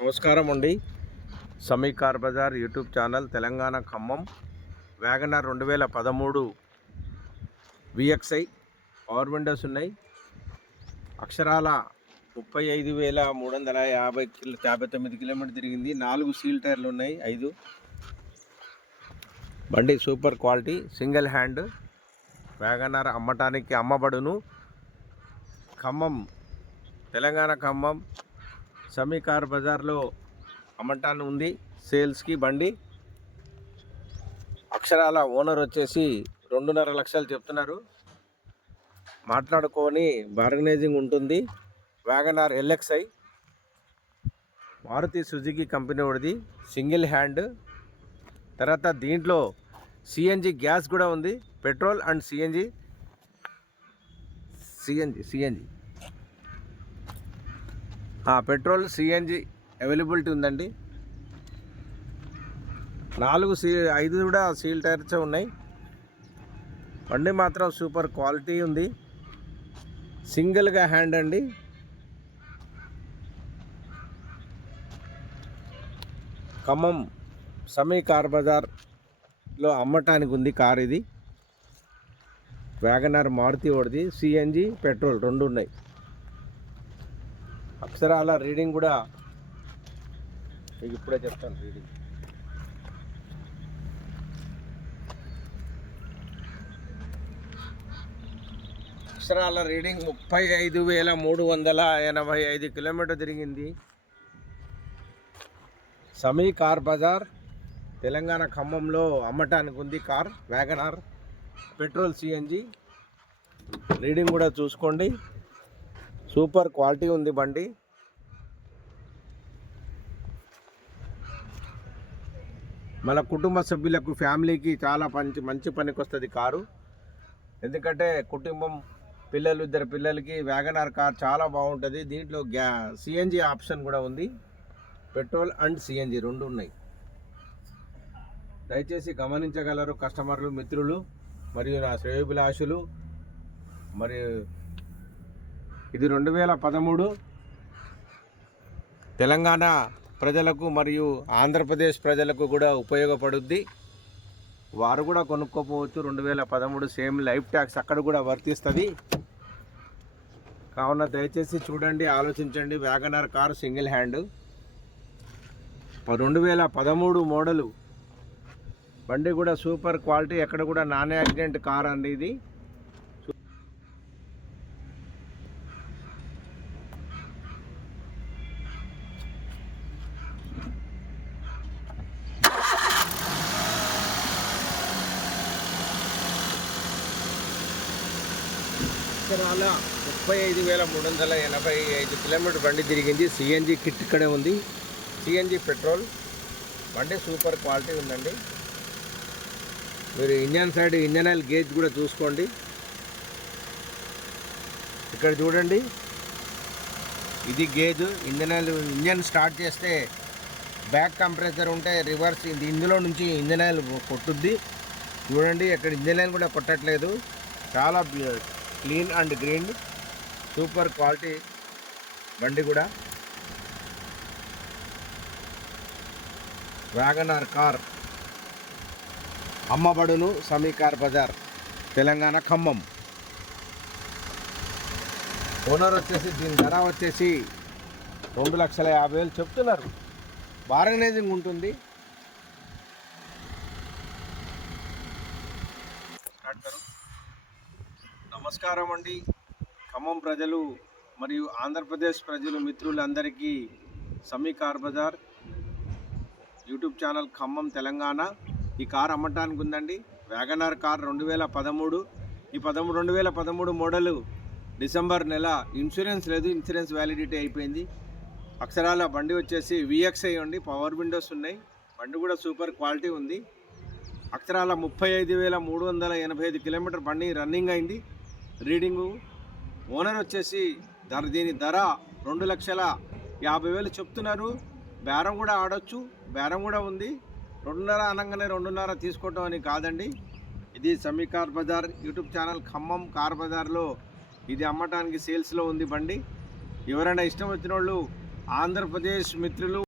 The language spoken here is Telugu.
నమస్కారం అండి. Sami car Bazar YouTube channel Telangana Khammam WagonR 2013 VXI power windows ఉన్నాయి. అక్షరాల 35,359 కిలోమీటర్ తిరిగింది. 4 సీల్ టైర్లు ఉన్నాయి. 5 బండి super quality single hand WagonR అమ్మటానికి అమ్మబడును. ఖమ్మం తెలంగాణ ఖమ్మం సమీ కార్ బజార్లో అమ్మటాన్ని ఉంది. సేల్స్కి బండి. అక్షరాల ఓనర్ వచ్చేసి 2.5 లక్షలు చెప్తున్నారు. మాట్లాడుకొని బార్గనైజింగ్ ఉంటుంది. Wagon R LXI Maruti Suzuki company వాడిది, సింగిల్ హ్యాండ్. తర్వాత దీంట్లో సిఎన్జి గ్యాస్ కూడా ఉంది. Petrol and CNG petrol CNG availability ఉందండి. 5 కూడా సీల్ టైర్స్ ఉన్నాయి. బండి మాత్రం సూపర్ క్వాలిటీ ఉంది. సింగిల్గా హ్యాండ్ అండి. ఖమ్మం సమీ కార్ బజార్లో అమ్మటానికి ఉంది కార్ ఇది. వ్యాగనర్ మారుతి వాడిది, సిఎన్జి పెట్రోల్ 2 ఉన్నాయి. అక్షరాల రీడింగ్ కూడా మీకు ఇప్పుడే చెప్తాను. రీడింగ్ అక్షరాల రీడింగ్ 35,385 కిలోమీటర్ తిరిగింది. సమీ కార్ బజార్ తెలంగాణ ఖమ్మంలో అమ్మటానికి ఉంది car Wagon R petrol CNG. Reading కూడా చూసుకోండి. సూపర్ క్వాలిటీ ఉంది బండి. మన కుటుంబ సభ్యులకు, ఫ్యామిలీకి చాలా మంచి పనికి వస్తుంది కారు. ఎందుకంటే కుటుంబం, పిల్లలు, 2 పిల్లలకి వ్యాగనర్ కార్ చాలా బాగుంటుంది. దీంట్లో సిఎన్జి ఆప్షన్ కూడా ఉంది. పెట్రోల్ అండ్ సిఎన్జి 2 ఉన్నాయి. దయచేసి గమనించగలరు కస్టమర్లు, మిత్రులు మరియు నా శ్రేయోభిలాషులు. మరియు ఇది 2013 తెలంగాణ ప్రజలకు మరియు ఆంధ్రప్రదేశ్ ప్రజలకు కూడా ఉపయోగపడుద్ది. వారు కూడా కొనుక్కోపోవచ్చు. 2013 సేమ్ లైఫ్ ట్యాక్స్ అక్కడ కూడా వర్తిస్తుంది. కావున దయచేసి చూడండి, ఆలోచించండి. Wagon R car single hand 2013 model బండి కూడా సూపర్ క్వాలిటీ. ఎక్కడ కూడా నాన్ యాక్సిడెంట్ కార్ అండి ఇది. అక్షరాల 35,385 కిలోమీటర్ బండి తిరిగింది. సిఎన్జి కిట్ ఇక్కడే ఉంది. సిఎన్జి పెట్రోల్ బండి సూపర్ క్వాలిటీ ఉందండి. మీరు engine side engine oil gauge కూడా చూసుకోండి. ఇక్కడ చూడండి, ఇది గేజ్. ఇంజన్ స్టార్ట్ చేస్తే బ్యాక్ కంప్రెసర్ ఉంటే రివర్స్ ఇందులో నుంచి ఇంజన్ ఆయిల్ కొట్టుద్ది. చూడండి, ఇక్కడ ఇంజన్ ఆయిల్ కూడా కొట్టట్లేదు. చాలా clean and green super quality బండి కూడా. వ్యాగనర్ కార్ అమ్మబడును సమీ కార్ బజార్ తెలంగాణ ఖమ్మం. ఓనర్ వచ్చేసి దీని ధర వచ్చేసి 2,50,000 చెప్తున్నారు. బార్గనైజింగ్ ఉంటుంది. నమస్కారం అండి. ఖమ్మం ప్రజలు మరియు ఆంధ్రప్రదేశ్ ప్రజలు, మిత్రులందరికీ Sami car Bazar YouTube channel Khammam Telangana ఈ కార్ అమ్మటానికి ఉందండి. WagonR car 2013. ఈ 2013 మోడలు డిసెంబర్ నెల. ఇన్సూరెన్స్ లేదు, ఇన్సూరెన్స్ వ్యాలిడిటీ అయిపోయింది. అక్షరాల బండి వచ్చేసి విఎక్స్ఐ అండి. పవర్ విండోస్ ఉన్నాయి. బండి కూడా సూపర్ క్వాలిటీ ఉంది. అక్షరాల 35,385 కిలోమీటర్ బండి రన్నింగ్ అయింది. రీడింగు ఓనర్ వచ్చేసి దీని ధర 2,50,000 చెప్తున్నారు. బేరం కూడా ఆడొచ్చు, బేరం కూడా ఉంది. 2.5 అనగానే 2.5 తీసుకోవటం అని కాదండి. ఇది Sami car Bazar YouTube channel Khammam car బజార్లో ఇది అమ్మటానికి సేల్స్లో ఉంది బండి. ఎవరైనా ఇష్టం వచ్చిన వాళ్ళు ఆంధ్రప్రదేశ్ మిత్రులు